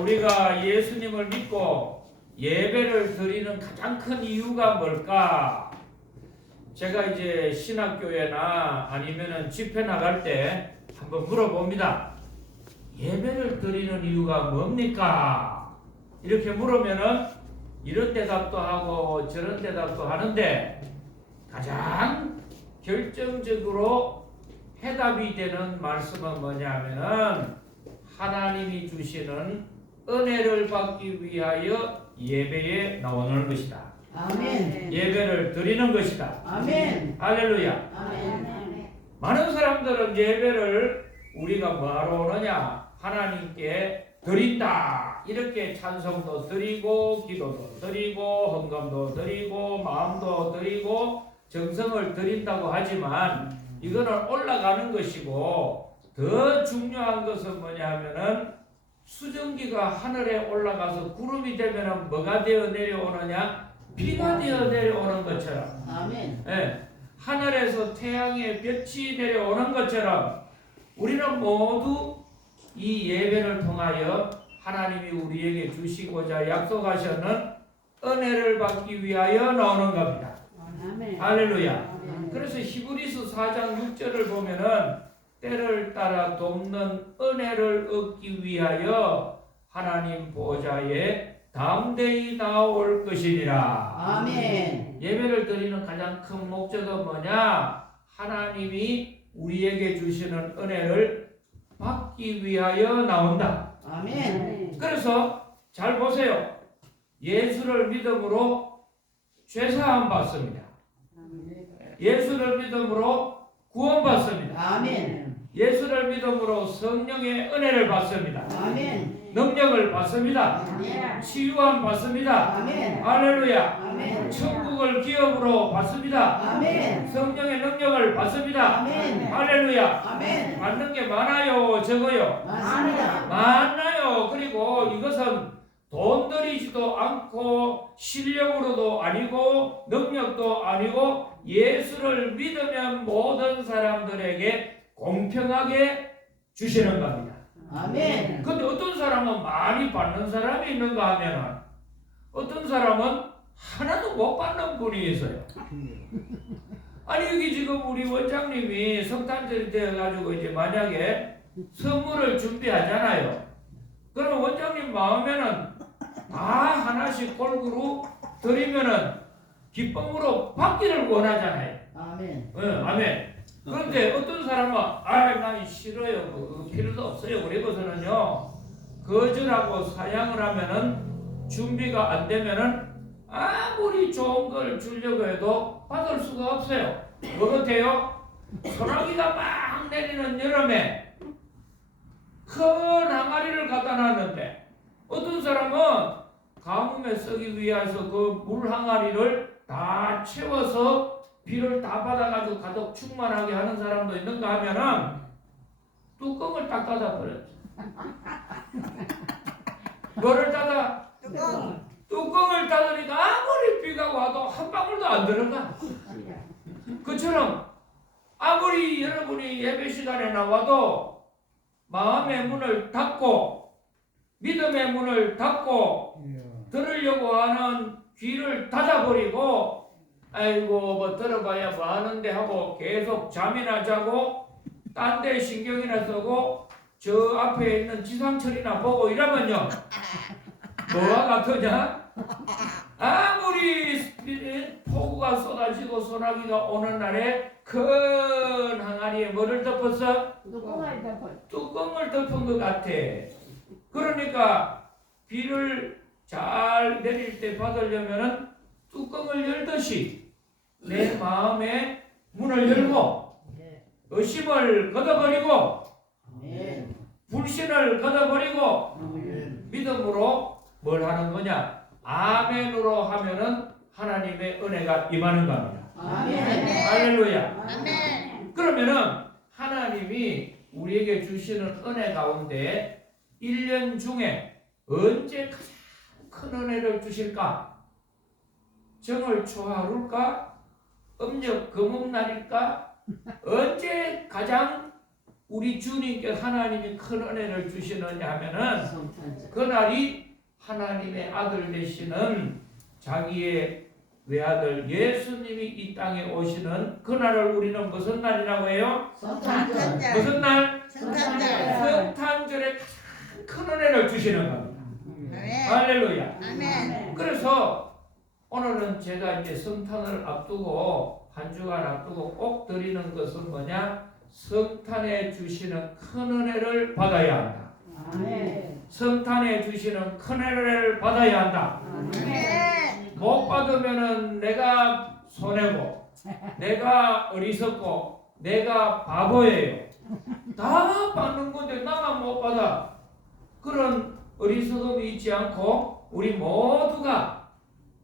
우리가 예수님을 믿고 예배를 드리는 가장 큰 이유가 뭘까? 제가 이제 신학교회나 아니면은 집회 나갈 때 한번 물어봅니다. 예배를 드리는 이유가 뭡니까? 이렇게 물으면은 이런 대답도 하고 저런 대답도 하는데 가장 결정적으로 해답이 되는 말씀은 뭐냐면은 하나님이 주시는 은혜를 받기 위하여 예배에 나오는 것이다. 아멘. 예배를 드리는 것이다. 아멘. 할렐루야. 아멘. 많은 사람들은 예배를 우리가 뭐하러 오느냐? 하나님께 드린다. 이렇게 찬송도 드리고 기도도 드리고 헌금도 드리고 마음도 드리고 정성을 드린다고 하지만 이거는 올라가는 것이고 더 중요한 것은 뭐냐 하면은 수증기가 하늘에 올라가서 구름이 되면은 뭐가 되어 내려오느냐? 비가 되어 내려오는 것처럼 아멘. 하늘에서 태양의 빛이 내려오는 것처럼 우리는 모두 이 예배를 통하여 하나님이 우리에게 주시고자 약속하셨는 은혜를 받기 위하여 나오는 겁니다. 아멘. 할렐루야. 그래서 히브리서 4장 6절을 보면은 때를 따라 돕는 은혜를 얻기 위하여 하나님 보좌에 담대히 나올 것이니라. 아멘. 예배를 드리는 가장 큰 목적은 뭐냐? 하나님이 우리에게 주시는 은혜를 받기 위하여 나온다. 아멘. 그래서 잘 보세요. 예수를 믿음으로 죄사함 받습니다. 예수를 믿음으로 구원받습니다. 아멘. 예수를 믿음으로 성령의 은혜를 받습니다. 아멘. 능력을 받습니다. 아멘. 치유함 받습니다. 아멘. 할렐루야. 아멘. 천국을 기업으로 받습니다. 아멘. 성령의 능력을 받습니다. 아멘. 할렐루야. 아멘. 받는 게 많아요, 적어요? 맞습니다. 많아요. 그리고 이것은 돈 들이지도 않고 실력으로도 아니고 능력도 아니고 예수를 믿으면 모든 사람들에게 공평하게 주시는 겁니다. 아멘. 근데 어떤 사람은 많이 받는 사람이 있는가 하면은 어떤 사람은 하나도 못 받는 분이 있어요. 아니 여기 지금 우리 원장님이 성탄절이 되어가지고 이제 만약에 선물을 준비하잖아요. 그러면 원장님 마음에는 다 하나씩 골고루 드리면은 기쁨으로 받기를 원하잖아요. 아멘. 아멘. 그런데 어떤 사람은 난 싫어요. 뭐 필요도 없어요. 그리고서는요 거절하고 사양을 하면은 준비가 안 되면은 아무리 좋은 걸 주려고 해도 받을 수가 없어요. 뭐 같아요? 소나기가 막 내리는 여름에 큰 항아리를 갖다 놨는데 어떤 사람은 가뭄에 쓰기 위해서 그 물 항아리를 다 채워서 비를 다 받아가지고 가득 충만하게 하는 사람도 있는가 하면은 뚜껑을 딱 닫아버렸죠. 뭐를 닫아? 뚜껑을 닫으니까 아무리 비가 와도 한 방울도 안 들어가. 그처럼 아무리 여러분이 예배 시간에 나와도 마음의 문을 닫고 믿음의 문을 닫고 들으려고 하는 귀를 닫아버리고 아이고 뭐 들어봐야 뭐 하는데 하고 계속 잠이나 자고 딴 데 신경이나 쓰고 저 앞에 있는 지상철이나 보고 이러면요 뭐가 같으냐? 아무리 폭우가 쏟아지고 소나기가 오는 날에 큰 항아리에 뭐를 덮었어? 뚜껑을 덮은 것 같아. 그러니까 비를 잘 내릴 때 받으려면은 뚜껑을 열듯이 내 마음의 문을 열고 의심을 걷어버리고 불신을 걷어버리고 믿음으로 뭘 하는 거냐? 아멘으로 하면은 하나님의 은혜가 임하는 겁니다. 아멘. 할렐루야. 아멘. 그러면은 하나님이 우리에게 주시는 은혜 가운데 1년 중에 언제 가장 큰 은혜를 주실까? 정월 초하루일까? 음력 금음날일까? 언제 가장 우리 주님께 하나님이 큰 은혜를 주시느냐 하면은 성탄절. 그날이 하나님의 아들 되시는 자기의 외아들 예수님이 이 땅에 오시는 그날을 우리는 무슨 날이라고 해요? 성탄절. 무슨 날? 성탄절. 성탄절에 가장 큰 은혜를 주시는 겁니다. 할렐루야. 아멘. 그래서 오늘은 제가 이제 성탄을 앞두고 한 주간 앞두고 꼭 드리는 것은 뭐냐? 성탄에 주시는 큰 은혜를 받아야 한다. 아멘. 성탄에 주시는 큰 은혜를 받아야 한다. 아멘. 못 받으면은 내가 손해고, 내가 어리석고, 내가 바보예요. 다 받는 건데 나만 못 받아. 그런 어리석음이 있지 않고 우리 모두가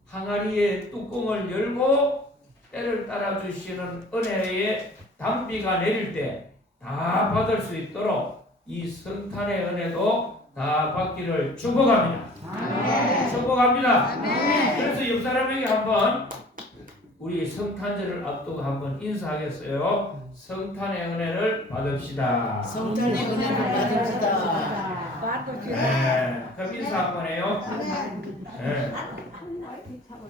항아리의 뚜껑을 열고 때를 따라 주시는 은혜의 단비가 내릴 때 다 받을 수 있도록 이 성탄의 은혜도 다 받기를 축복합니다. 아멘. 축복합니다. 아멘. 그래서 옆 사람에게 한번 우리 성탄절을 앞두고 한번 인사하겠어요. 성탄의 은혜를 받읍시다. 성탄의 은혜를 받읍시다. 네, 그럼 인사 한번 해요. 네.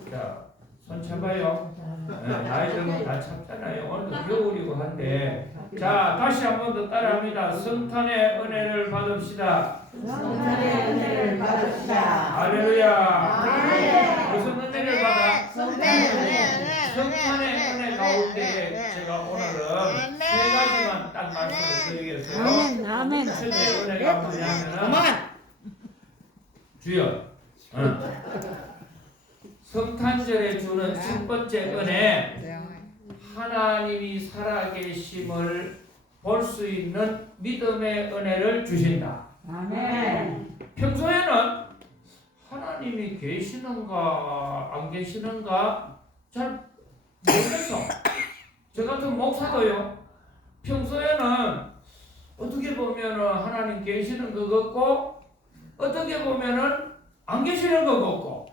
자, 손 잡아요. 네, 나이 들면 다 참잖아요. 오늘도 겨울이고 한데. 자, 다시 한 번 더 따라합니다. 성탄의 은혜를 받읍시다. 성탄의 은혜를 받읍시다. 할렐루야. 무슨 은혜를 받아? 성탄의 은혜. 성탄의 은혜 가운데 제가 오늘은 세 가지만 딱 말씀을 드리겠어요. 아멘. 첫째 은혜가 뭐냐면은 주여 성탄절에 주는 첫 번째 은혜 하나님이 살아계심을 볼 수 있는 믿음의 은혜를 주신다. 아멘. 평소에는 하나님이 계시는가 안 계시는가 잘 모르겠어. 저 같은 목사도요. 평소에는 어떻게 보면은 하나님 계시는 것 같고 어떻게 보면은 안 계시는 것 같고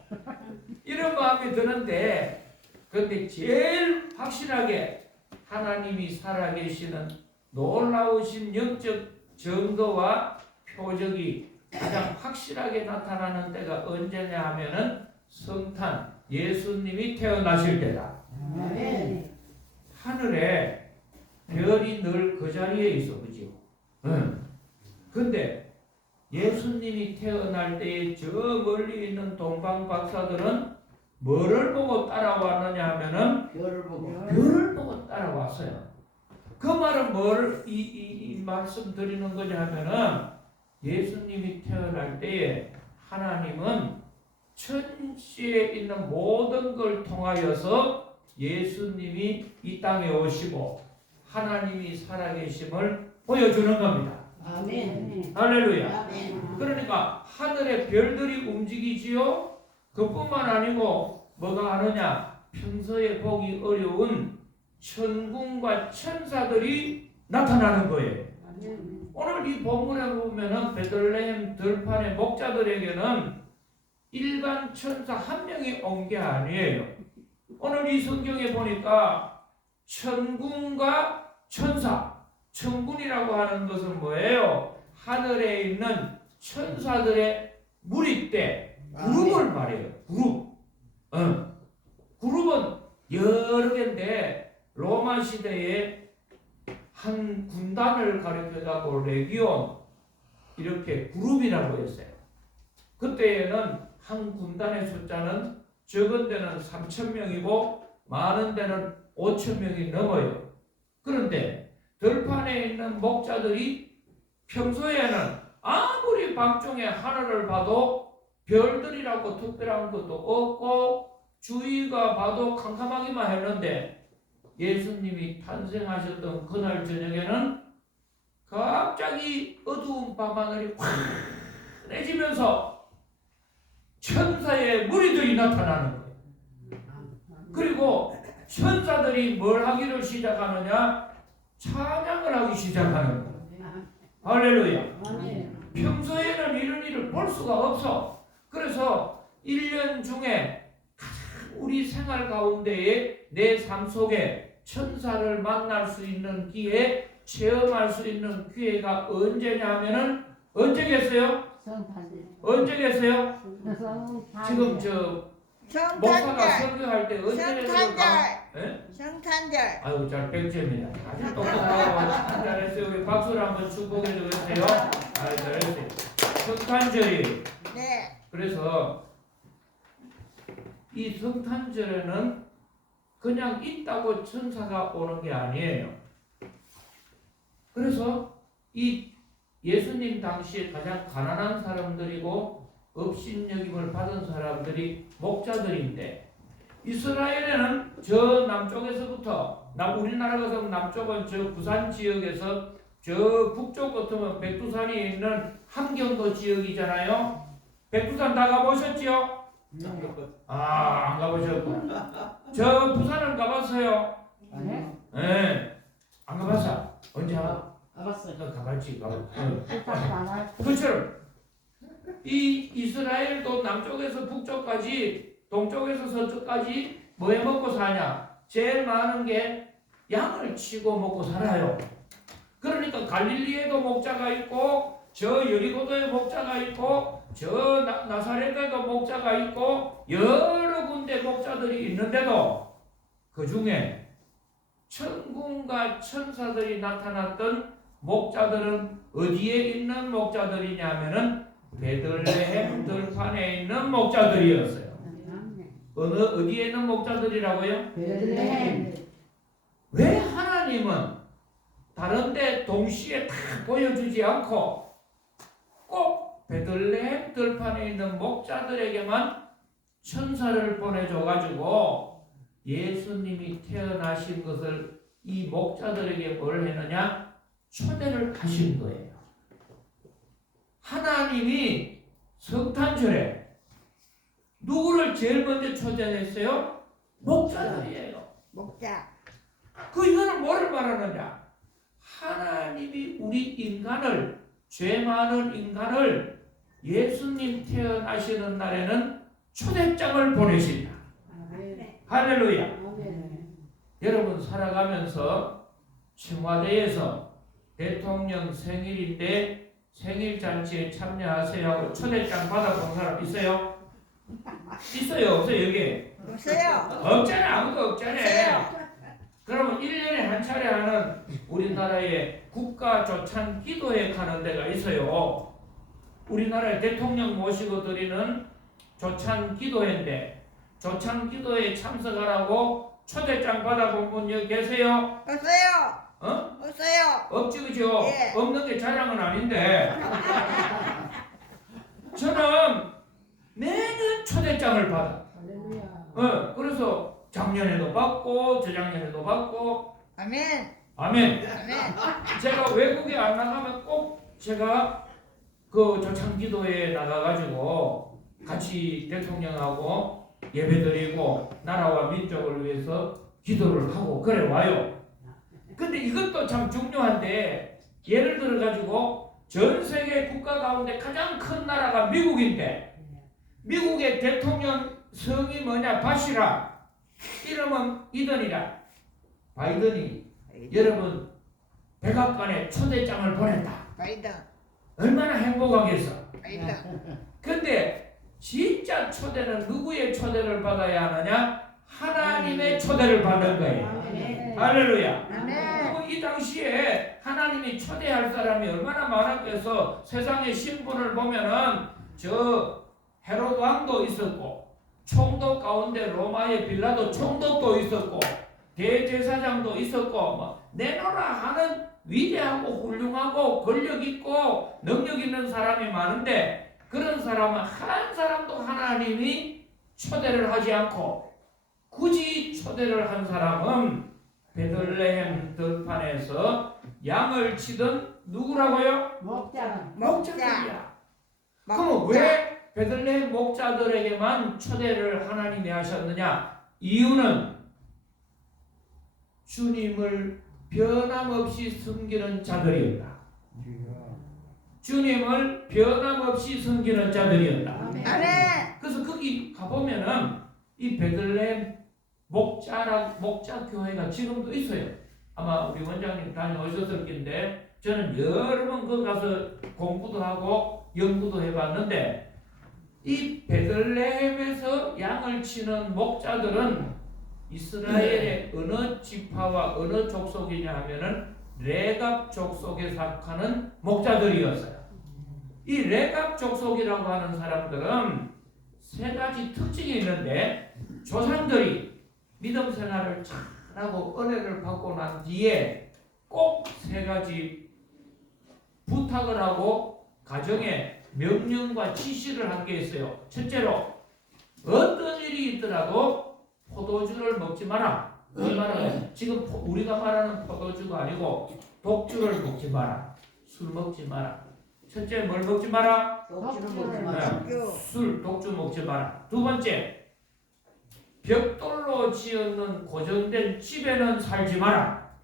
이런 마음이 드는데 근데 제일 확실하게 하나님이 살아계시는 놀라우신 영적 증거와 표적이 가장 확실하게 나타나는 때가 언제냐 하면은 성탄 예수님이 태어나실 때다. 아멘. 하늘에 별이 늘 그 자리에 있어, 그죠? 근데 예수님이 태어날 때에 저 멀리 있는 동방 박사들은 뭐를 보고 따라왔느냐 하면은 별을 보고. 별을 보고 따라왔어요. 그 말은 이 말씀 드리는 거냐 하면은 예수님이 태어날 때에 하나님은 천지에 있는 모든 걸 통하여서 예수님이 이 땅에 오시고 하나님이 살아계심을 보여주는 겁니다. 아멘. 할렐루야. 아멘. 그러니까 하늘의 별들이 움직이지요. 그뿐만 아니고 뭐가 하느냐? 평소에 보기 어려운 천군과 천사들이 나타나는 거예요. 오늘 이 본문에 보면은 베들레헴 들판의 목자들에게는 일반 천사 한 명이 온 게 아니에요. 오늘 이 성경에 보니까 천군과 천사, 천군이라고 하는 것은 뭐예요? 하늘에 있는 천사들의 무리대, 그룹을 말해요. 그룹. 그룹은 여러 개인데 로마 시대에 한 군단을 가리켜가고 레기온 이렇게 그룹이라고 했어요. 그때에는 한 군단의 숫자는 적은 데는 3,000명이고 많은 데는 5,000명이 넘어요. 그런데 들판에 있는 목자들이 평소에는 아무리 밤중에 하늘을 봐도 별들이라고 특별한 것도 없고 주위가 봐도 캄캄하기만 했는데 예수님이 탄생하셨던 그날 저녁에는 갑자기 어두운 밤하늘이 환해지면서 천사의 무리들이 나타나는 거예요. 그리고 천사들이 뭘 하기를 시작하느냐? 찬양을 하기 시작하는 거예요. 할렐루야. 평소에는 이런 일을 볼 수가 없어. 그래서 1년 중에 우리 생활 가운데에 내 삶 속에 천사를 만날 수 있는 기회 체험할 수 있는 기회가 언제냐면은 언제겠어요? 언제겠어요? 지금 저 목사가 성탄절. 설교할 때 언제겠어요? 성탄절. 예? 성탄절. 아유 잘 100점이다. 아주 똑똑하고 참 잘했어요. 우리 박수를 한번 축복해 주세요. 아 잘했어요. 성탄절이 네. 그래서 이 성탄절에는 그냥 있다고 천사가 오는 게 아니에요. 그래서 이 예수님 당시에 가장 가난한 사람들이고 업신여김을 받은 사람들이 목자들인데 이스라엘에는 저 남쪽에서부터 우리나라 같은 남쪽은 저 부산 지역에서 저 북쪽 같으면 백두산이 있는 함경도 지역이잖아요. 백두산 다 가보셨지요? 안 가보셨고 저 부산은 가봤어요? 네. 안 가봤어? 언제 가봤어요? 가봤지. 그처럼 이 이스라엘도 남쪽에서 북쪽까지 동쪽에서 서쪽까지 뭐 해 먹고 사냐? 제일 많은 게 양을 치고 먹고 살아요. 그러니까 갈릴리에도 목자가 있고 저 여리고도에 목자가 있고 저 나사렛에도 목자가 있고 여러 군데 목자들이 있는데도 그 중에 천군과 천사들이 나타났던 목자들은 어디에 있는 목자들이냐면은 베들레헴 들판에 있는 목자들이었어요. 어디에 있는 목자들이라고요? 왜 하나님은 다른데 동시에 다 보여주지 않고 꼭 베들레헴 들판에 있는 목자들에게만 천사를 보내줘가지고 예수님이 태어나신 것을 이 목자들에게 뭘 했느냐? 초대를 하신 거예요. 하나님이 성탄절에 누구를 제일 먼저 초대했어요? 목자들이에요. 목자. 이거는 뭐를 말하느냐? 하나님이 우리 인간을 죄 많은 인간을 예수님 태어나시는 날에는 초대장을 보내신다. 할렐루야. 여러분 살아가면서 청와대에서 대통령 생일인데 생일 잔치에 참여하세요 하고 초대장 받아본 사람 있어요? 있어요? 없어요? 여기? 없어요. 없잖아. 아무도 없잖아. 없어요. 그러면 1년에 한 차례 하는 우리나라의 국가 조찬 기도회 가는 데가 있어요. 우리나라의 대통령 모시고 드리는 조찬 기도회인데 조찬 기도회에 참석하라고 초대장 받아본 분 여기 계세요? 없어요. 없어요. 없지 그죠? 예. 없는 게 자랑은 아닌데 저는 매년 초대장을 받아. 그래서 작년에도 받고 저작년에도 받고 아멘. 아멘. 아멘. 제가 외국에 안 나가면 꼭 제가 그 조창기도에 나가가지고 같이 대통령하고 예배드리고 나라와 민족을 위해서 기도를 하고 그래 와요. 근데 이것도 참 중요한데 예를 들어가지고 전 세계 국가 가운데 가장 큰 나라가 미국인데 미국의 대통령 성이 뭐냐? 바시라. 이름은 이든이라. 바이든이 여러분 백악관에 초대장을 보냈다. 바이든. 얼마나 행복하겠어. 바이든. 근데 진짜 초대는 누구의 초대를 받아야 하느냐? 하나님의 초대를 받는 거예요. 할렐루야. 아멘. 그리고 이 당시에 하나님이 초대할 사람이 얼마나 많았겠어. 세상의 신분을 보면은 저 헤롯 왕도 있었고 총독 가운데 로마의 빌라도 총독도 있었고 대제사장도 있었고 뭐 내노라 하는 위대하고 훌륭하고 권력 있고 능력 있는 사람이 많은데 그런 사람은 한 사람도 하나님이 초대를 하지 않고 굳이 초대를 한 사람은 베들레헴 들판에서 양을 치던 누구라고요? 목자들이야. 그럼 왜 베들레헴 목자들에게만 초대를 하나님이 하셨느냐? 이유는 주님을 변함없이 섬기는 자들이었다. 주님을 변함없이 섬기는 자들이었다. 아멘. 그래서 거기 가보면은 이 베들레헴 목자 교회가 지금도 있어요. 아마 우리 원장님 다녀오셨을 텐데 저는 여러 번 거기 가서 공부도 하고 연구도 해봤는데 이 베들레헴에서 양을 치는 목자들은 이스라엘의 어느 지파와 어느 족속이냐 하면은 레갑 족속에 속하는 목자들이었어요. 이 레갑 족속이라고 하는 사람들은 세 가지 특징이 있는데 조상들이 믿음 생활을 잘하고 은혜를 받고 난 뒤에 꼭 세 가지 부탁을 하고 가정에 명령과 지시를 한 게 있어요. 첫째로 어떤 일이 있더라도 포도주를 먹지 마라. 얼마나 지금 우리가 말하는 포도주가 아니고 독주를 먹지 마라. 술 먹지 마라. 첫째 뭘 먹지 마라? 독주를 먹지 마라. 술, 독주 먹지 마라. 두 번째, 벽돌로 지었는 고정된 집에는 살지 마라.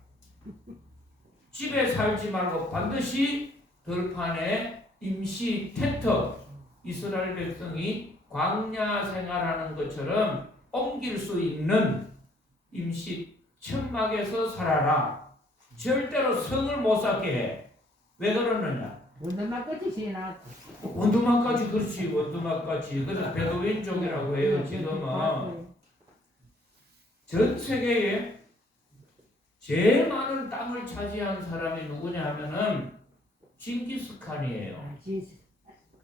집에 살지 말고 반드시 들판에 임시 텐트, 이스라엘 백성이 광야 생활하는 것처럼 옮길 수 있는 임시 천막에서 살아라. 절대로 성을 못 쌓게 해. 왜 그러느냐? 원룸만 끝이 지나. 원두막까지 그렇지. 원두막까지. 그래서 베두인족이라고 해요. 지금은 전 세계에 제일 많은 땅을 차지한 사람이 누구냐 하면은 징기스칸이에요.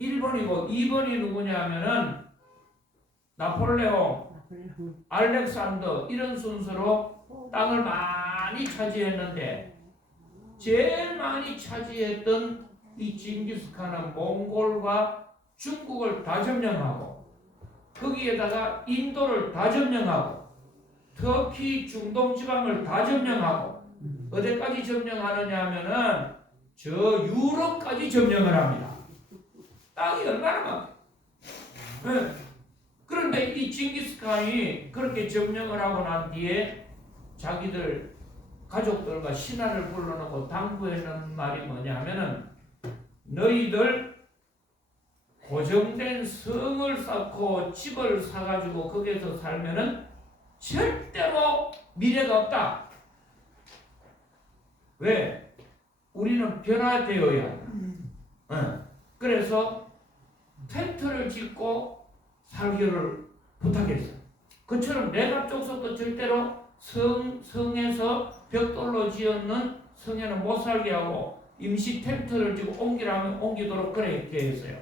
1번이고 2번이 누구냐 하면은 나폴레옹, 알렉산더 이런 순서로 땅을 많이 차지했는데 제일 많이 차지했던 이 징기스칸은 몽골과 중국을 다 점령하고 거기에다가 인도를 다 점령하고 터키 중동 지방을 다 점령하고 어디까지 점령하느냐 하면은 저 유럽까지 점령을 합니다. 땅이 얼마나 많아. 네. 그런데 이 징기스칸이 그렇게 점령을 하고 난 뒤에 자기들 가족들과 신하를 불러놓고 당부해놓은 말이 뭐냐 하면은 너희들 고정된 성을 쌓고 집을 사가지고 거기에서 살면은 절대로 미래가 없다. 왜? 우리는 변화되어야 한다. 그래서 텐트를 짓고 살기를 부탁했어요. 그처럼 레갑 족속도 절대로 성에서 벽돌로 지었는 성에는 못 살게 하고 임시 텐트를 지고 옮기라면 옮기도록 그렇게 했어요.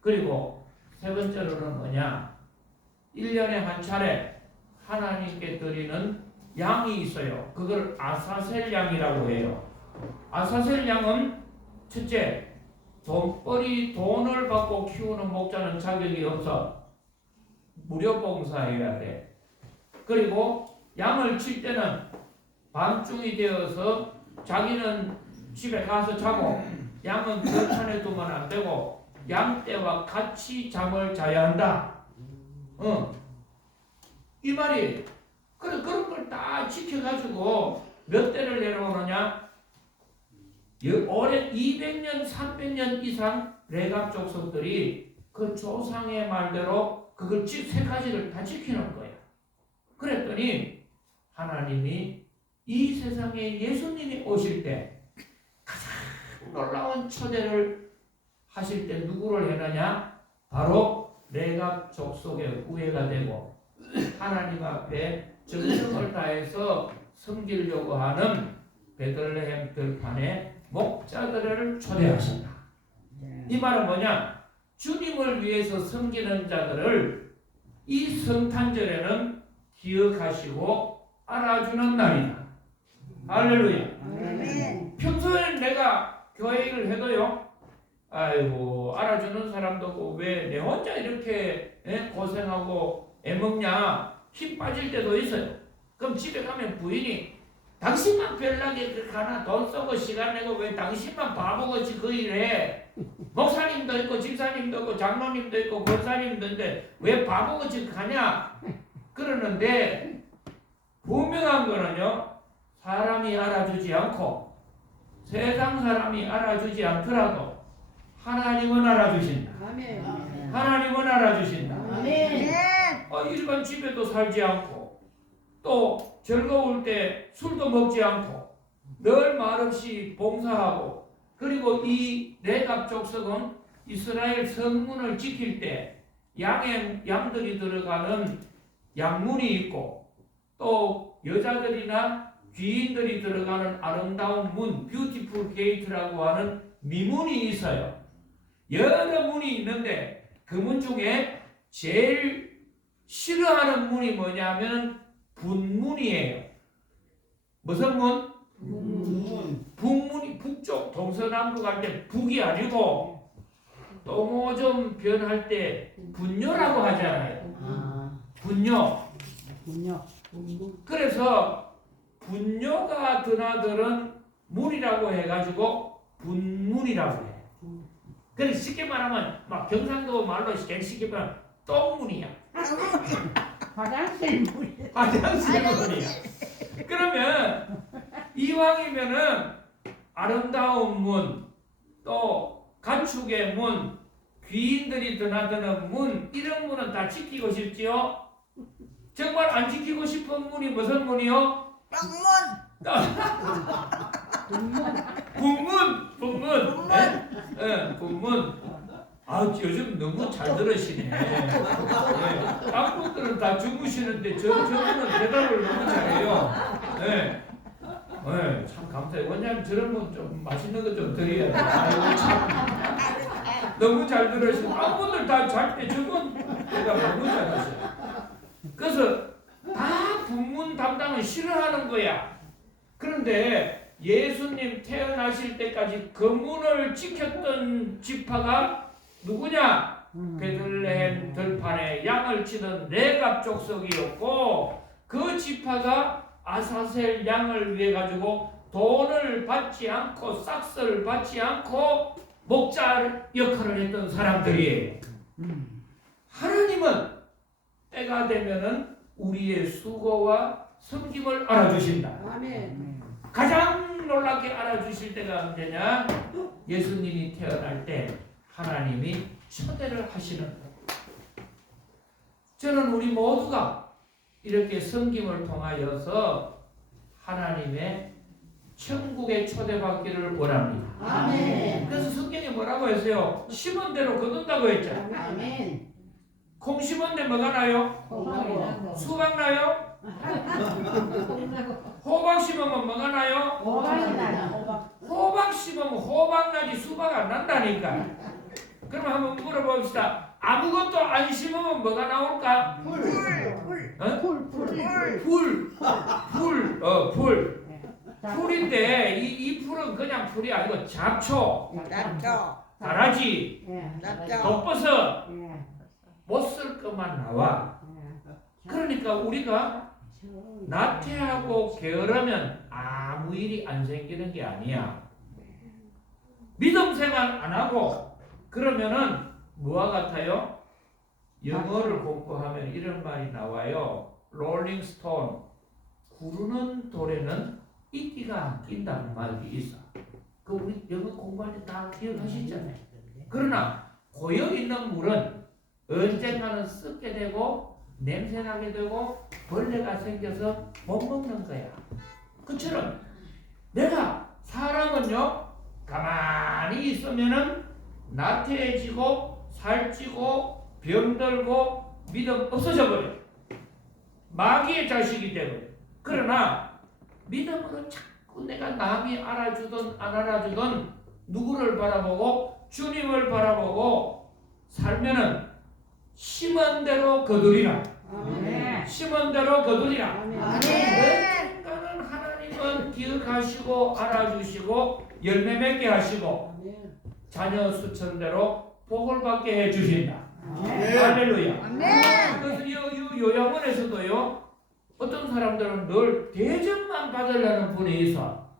그리고 세 번째로는 뭐냐? 1년에 한 차례 하나님께 드리는 양이 있어요. 그걸 아사셀 양이라고 해요. 아사셀 양은 첫째, 돈을 받고 키우는 목자는 자격이 없어. 무료 봉사해야 돼. 그리고 양을 칠 때는 밤중이 되어서 자기는 집에 가서 자고 양은 들판에 두면 안 되고 양떼와 같이 잠을 자야 한다. 이 말이 그런 걸 다 지켜가지고 몇 대를 내려오느냐? 오랜 200년, 300년 이상 레갑 족속들이 그 조상의 말대로 그걸 세 가지를 다 지키는 거야. 그랬더니 하나님이 이 세상에 예수님이 오실 때 가장 놀라운 초대를 하실 때 누구를 해느냐? 바로 레갑 족속의 후예가 되고 하나님 앞에 정성을 다해서 섬기려고 하는 베들레헴 들판에 목자들을 초대하신다. 이 말은 뭐냐? 주님을 위해서 섬기는 자들을 이 성탄절에는 기억하시고 알아주는 날이다. 할렐루야. 아멘. 평소에 내가 교회 일을 해도요, 아이고 알아주는 사람도 없고 왜 내 혼자 이렇게 고생하고 애먹냐 힘 빠질 때도 있어요. 그럼 집에 가면 부인이 당신만 별나게 그렇게 하나 돈 쓰고 시간 내고 왜 당신만 바보같이 그 일해? 목사님도 있고 집사님도 있고 장로님도 있고 권사님도 있는데 왜 바보같이 가냐? 그러는데 분명한 거는요, 사람이 알아주지 않고 세상 사람이 알아주지 않더라도 하나님은 알아주신다. 아멘. 하나님은 알아주신다. 아멘. 아멘. 일반 집에도 살지 않고 또 즐거울 때 술도 먹지 않고 늘 말없이 봉사하고 그리고 이 레갑 족속은 이스라엘 성문을 지킬 때 양들이 들어가는 양문이 있고 또 여자들이나 귀인들이 들어가는 아름다운 문, 뷰티풀 게이트라고 하는 미문이 있어요. 여러 문이 있는데 그 문 중에 제일 싫어하는 문이 뭐냐면 분문이에요. 무슨 문? 북문이 북쪽 동서남북 할 때 북이 아니고 똥오줌 변할 때 분뇨라고 하잖아요. 분뇨. 그래서 분뇨가 드나드는 문이라고 해가지고 분문이라고 해요. 그래서 쉽게 말하면 막 경상도 말로 제일 쉽게 말하면 똥문이야. 화장실 물. 화장실 문이야. 그러면 이왕이면은 아름다운 문, 또 가축의 문, 귀인들이 드나드는 문, 이런 문은 다 지키고 싶지요? 정말 안 지키고 싶은 문이 무슨 문이요? 북문. 예, 북문. 아, 요즘 너무 잘 들으시네. 딴 분들은 다 주무시는데 저분은 대답을 너무 잘해요. 예. 네, 참 감사해요. 왜냐하면 저런 분 좀 맛있는 거 좀 드려야 돼. 아이고, 참. 너무 잘 들으시고, 딴 분들 다 잘 때 저분 대답 너무 잘하셔요. 그래서 다 북문 담당은 싫어하는 거야. 그런데 예수님 태어나실 때까지 그 문을 지켰던 지파가 누구냐? 베들레헴 들판에 양을 치던 레갑 족속이었고 그 지파가 아사셀 양을 위해 가지고 돈을 받지 않고 싹스를 받지 않고 목자 역할을 했던 사람들이에요. 하나님은 때가 되면은 우리의 수고와 섬김을 알아주신다. 아멘. 가장 놀랍게 알아주실 때가 언제냐? 예수님이 태어날 때 하나님이 초대를 하시는 거예요. 저는 우리 모두가 이렇게 섬김을 통하여서 하나님의 천국에 초대받기를 원합니다. 아멘. 그래서 성경에 뭐라고 했어요? 심은 대로 거둔다고 했잖아요. 아멘. 콩 심은 데 뭐가 나요? 호박이라고. 수박 나요? 호박 심으면 뭐가 나요? 호박이다. 호박 심으면 호박 나지 수박 안 난다니까. 그럼 한번 물어봅시다. 아무것도 안 심으면 뭐가 나올까? 풀. 풀인데 이 풀은 그냥 풀이 아니고 잡초, 가라지, 독버섯 못 쓸 것만 나와. 그러니까 우리가 나태하고 게으르면 아무 일이 안 생기는 게 아니야. 믿음 생활 안 하고 그러면은 뭐와 같아요? 영어를 공부하면 이런 말이 나와요. 롤링 스톤, 구르는 돌에는 이끼가 안 낀다는 말이 있어. 그 우리 영어 공부할 때 다 기억하시잖아요. 그러나 고여 있는 물은 언젠가는 썩게 되고 냄새나게 되고 벌레가 생겨서 못 먹는 거야. 그처럼 내가 사람은요 가만히 있으면은 나태해지고 살찌고 병들고 믿음 없어져 버려. 마귀의 자식이기 때문에. 그러나 믿음으로 자꾸 내가 남이 알아주든 안 알아주든 누구를 바라보고 주님을 바라보고 살면은 심은 대로 거두리라. 아멘. 심은 대로 거두리라. 아멘. 언젠가는 하나님은 기억하시고 알아주시고 열매 맺게 하시고 자녀 수천대로 복을 받게 해주신다. 할렐루야. 그래서 이 요양원에서도요 어떤 사람들은 늘 대접만 받으려는 분이 있어.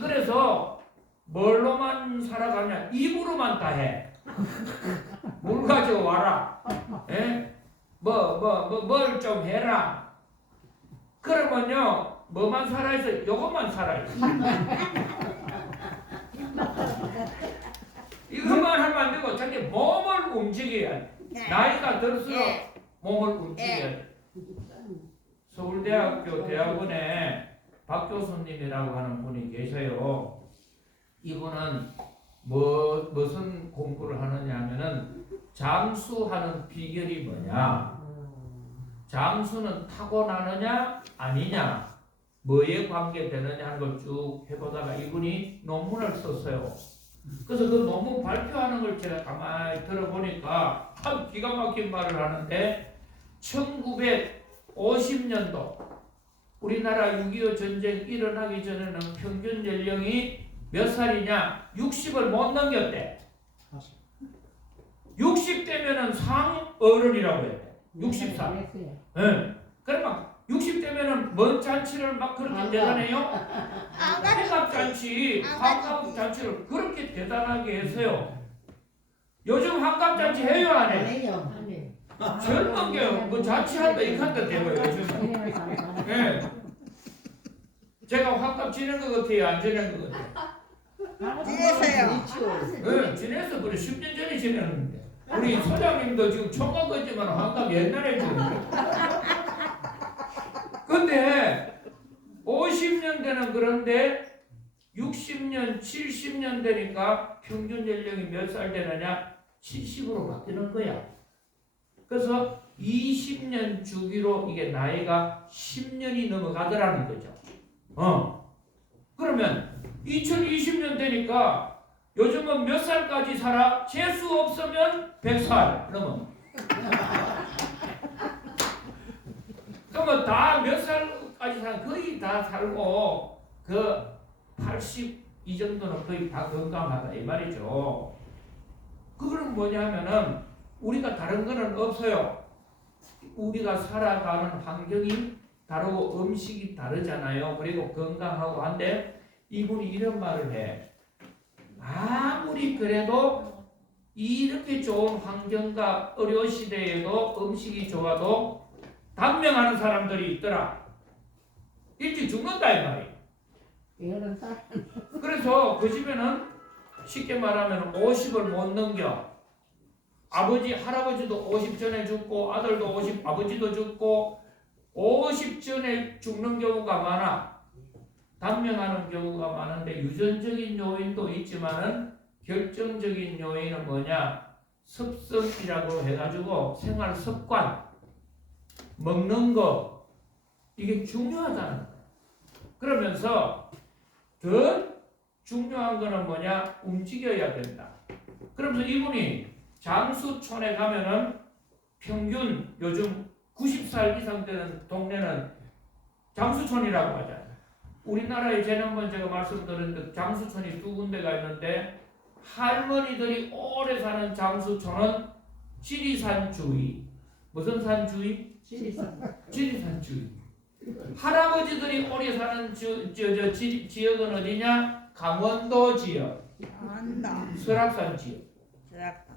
그래서 뭘로만 살아가냐? 입으로만 다 해. 물 가져와라. 뭘 좀 해라. 그러면요 뭐만 살아있어? 요것만 살아있어. 이것만 하면 안 되고 자기 몸을 움직여야 돼. 나이가 들수록 몸을 움직여야 돼. 서울대학교 대학원에 박 교수님이라고 하는 분이 계셔요. 이분은 무슨 공부를 하느냐 하면은 장수하는 비결이 뭐냐, 장수는 타고나느냐 아니냐, 뭐에 관계되느냐 하는 걸 쭉 해보다가 이분이 논문을 썼어요. 그래서 그 논문 발표하는 걸 제가 가만히 들어보니까 참 기가 막힌 말을 하는데, 1950년도 우리나라 6.25 전쟁 일어나기 전에는 평균 연령이 몇 살이냐? 60을 못 넘겼대. 60대면은 상어른이라고 해. 60살. 예. 그러면 60대면은 뭔 잔치를 막 그렇게 대단해요? 한갑잔치, 한갑잔치를 그렇게 대단하게 했어요. 요즘 한갑잔치 해요, 안 해? 젊은 게뭐 잔치한다 이칸다 되고요, 요즘은. 예. 제가 한갑 지낸 것 같아요, 안 지낸 것 같아요? 지내세요. 예, 지냈어. 그래, 10년 전에 지냈는데. 우리 소장님도 지금 총각 같지만 한갑 옛날에 지냈는데. 근데 50년대는 그런데 60년, 70년 되니까 평균 연령이 몇 살 되느냐? 70으로 바뀌는 거야. 그래서 20년 주기로 이게 나이가 10년이 넘어가더라는 거죠. 그러면 2020년 되니까 요즘은 몇 살까지 살아? 재수 없으면 100살 넘어. 그러면 다 몇 살까지 살아? 거의 다 살고 그 80 이 정도는 거의 다 건강하다 이 말이죠. 그거는 뭐냐면은 우리가 다른 거는 없어요. 우리가 살아가는 환경이 다르고 음식이 다르잖아요. 그리고 건강하고 한데 이분이 이런 말을 해. 아무리 그래도 이렇게 좋은 환경과 어려운 시대에도 음식이 좋아도 단명하는 사람들이 있더라. 일찍 죽는다 이 말이에요. 그래서 그 집에는 쉽게 말하면 50을 못 넘겨. 아버지, 할아버지도 50 전에 죽고 아들도 50, 아버지도 죽고 50 전에 죽는 경우가 많아. 단명하는 경우가 많은데 유전적인 요인도 있지만은 결정적인 요인은 뭐냐? 습성이라고 해가지고 생활 습관, 먹는 거 이게 중요하다는 거야. 그러면서 더 중요한 거는 뭐냐? 움직여야 된다. 그러면서 이분이 장수촌에 가면은 평균 요즘 90살 이상 되는 동네는 장수촌이라고 하잖아요. 우리나라에 지난번 제가 말씀드렸는데 장수촌이 두 군데가 있는데 할머니들이 오래 사는 장수촌은 지리산 주위. 무슨 산 주위? 지리산 주위. 할아버지들이 오래 사는 지역은 어디냐? 강원도 지역. 설악산 지역.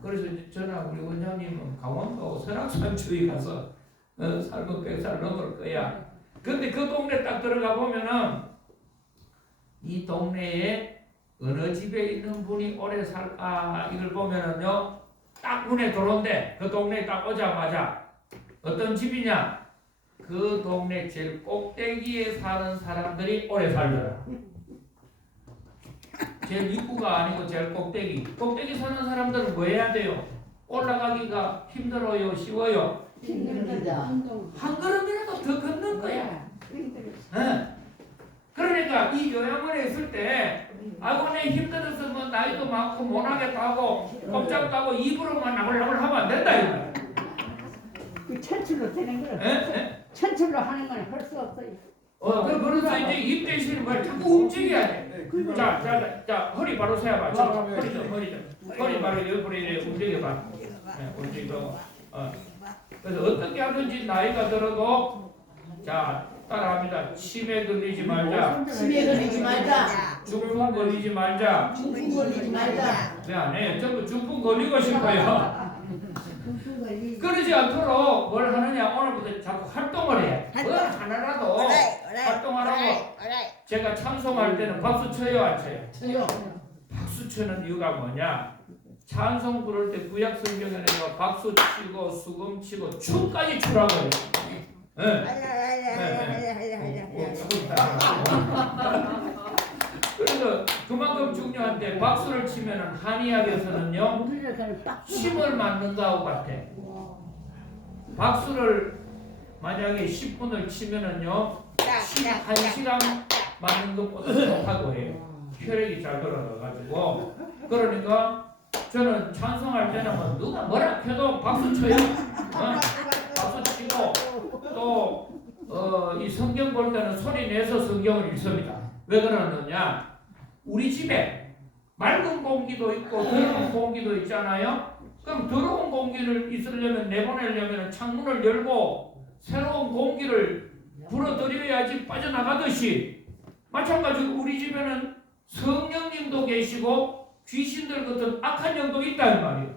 그래서 저나 우리 원장님은 강원도 설악산 주위 가서 살면 100살 넘을 거야. 근데 그 동네 딱 들어가 보면은 이 동네에 어느 집에 있는 분이 오래 살까 이걸 보면은요 딱 눈에 들어온대. 그 동네에 딱 오자마자 어떤 집이냐? 그 동네 제일 꼭대기에 사는 사람들이 오래 살더라. 제일 입구가 아니고 제일 꼭대기. 꼭대기 사는 사람들은 뭐 해야 돼요? 올라가기가 힘들어요? 쉬워요? 한 걸음이라도 더 걷는 거야. 그러니까 이 요양원에 있을 때 아이고 내 힘들어서 뭐 나이도 많고 못하겠다 하고 꼼짝도 하고 입으로만 나불나불 하면 안 된다 이거. 그 천출로 되는 거는 천출로 하는 건 할 수 없어요. 그래서 이제 입 대신에 뭘 자꾸 움직여야 돼. 자, 허리 바로 세워봐. 허리 바로 옆으로 이렇게 움직여봐. 움직이고. 그래서 어떻게 하든지 나이가 들어도 자 따라합니다. 치매 걸리지 말자. 중풍 걸리지 말자. 왜 안 해? 전부 중풍 걸리고 싶어요. 그러지 않도록 뭘 하느냐? 오늘부터 자꾸 활동을 해. 뭘 하나라도 활동하라고. 제가 찬송할 때는 박수 쳐요, 안 쳐요? 박수 치는 이유가 뭐냐? 찬송 부를 때 구약 성경에는 박수 치고 수금 치고 춤까지 추라고 해요. 그래서 그만큼 중요한데 박수를 치면은 한의학에서는요 우리를 빡 침을 맞는 거하고 같아. 박수를 만약에 10분을 치면은요 1시간 맞는 것보다 좋다고 해요. 혈액이 잘 돌아가가지고. 그러니까 저는 찬송할 때는 뭐 누가 뭐라 해도 박수 쳐요. 박수 치고 또 이 성경 볼 때는 소리 내서 성경을 읽습니다. 왜 그러느냐? 우리 집에 맑은 공기도 있고 더러운 공기도 있잖아요. 그럼 더러운 공기를 있으려면 내보내려면 창문을 열고 새로운 공기를 불어들여야지 빠져나가듯이 마찬가지로 우리 집에는 성령님도 계시고 귀신들 같은 악한 영도 있다 이 말이에요.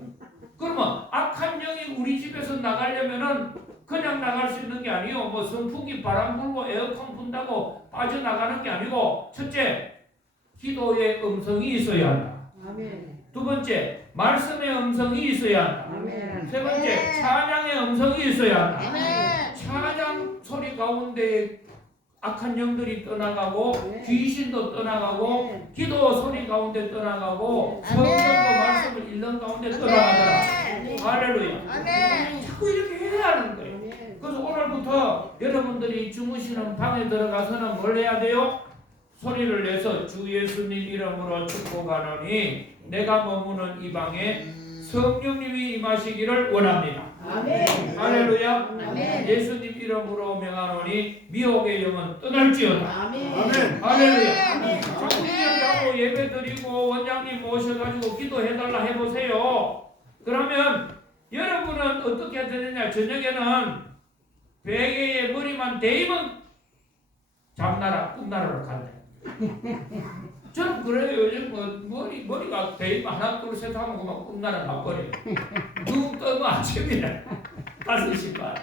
그러면 악한 영이 우리 집에서 나가려면은 그냥 나갈 수 있는 게 아니에요. 뭐 선풍기 바람 불고 에어컨 분다고 빠져나가는 게 아니고 첫째 기도의 음성이 있어야 한다. 아멘. 두 번째 말씀의 음성이 있어야 한다. 아멘. 세 번째 찬양의 음성이 있어야 한다. 찬양 소리 가운데 악한 영들이 떠나가고 귀신도 떠나가고 기도 소리 가운데 떠나가고 성경도 말씀을 읽는 가운데 떠나가더라. 할렐루야. 자꾸 이렇게 해야 하는 거예요. 그래서 오늘부터 여러분들이 주무시는 방에 들어가서는 뭘 해야 돼요? 소리를 내서 주 예수님 이름으로 축복하노니 내가 머무는 이 방에 성령님이 임하시기를 원합니다. 아멘. 할렐루야. 아멘. 예수님 이름으로 명하노니 미혹의 영은 떠날지어다. 아멘. 할렐루야. 자꾸 이야기하고 예배 드리고 원장님 모셔가지고 기도해달라 해보세요. 그러면 여러분은 어떻게 되느냐? 저녁에는 베개에 머리만 대이면 잠나라 꿈나라로 간다. 저는 그래요. 요즘 뭐 머리가 대이면 하나 둘 셋 하면 그만 꿈나라 가버려요. 눈 뜨면 아침이래. 5시간.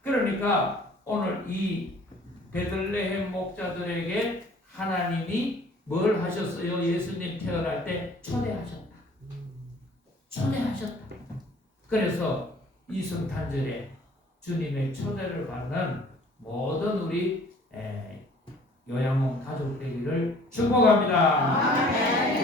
그러니까 오늘 이 베들레헴 목자들에게 하나님이 뭘 하셨어요? 예수님 태어날 때 초대하셨다. 초대하셨다. 그래서 이승탄절에 주님의 초대를 받는 모든 우리 요양원 가족 되기를 축복합니다.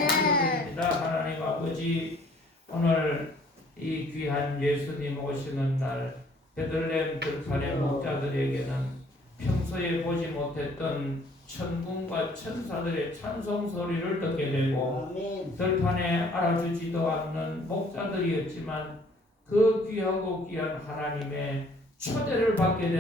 축복드립니다. 하나님 아버지 오늘 이 귀한 예수님 오시는 날 베들레헴 들판의 목자들에게는 평소에 보지 못했던 천군과 천사들의 찬송 소리를 듣게 되고 들판에 알아주지도 않는 목자들이었지만 그 귀하고 귀한 하나님의 초대를 받게 되는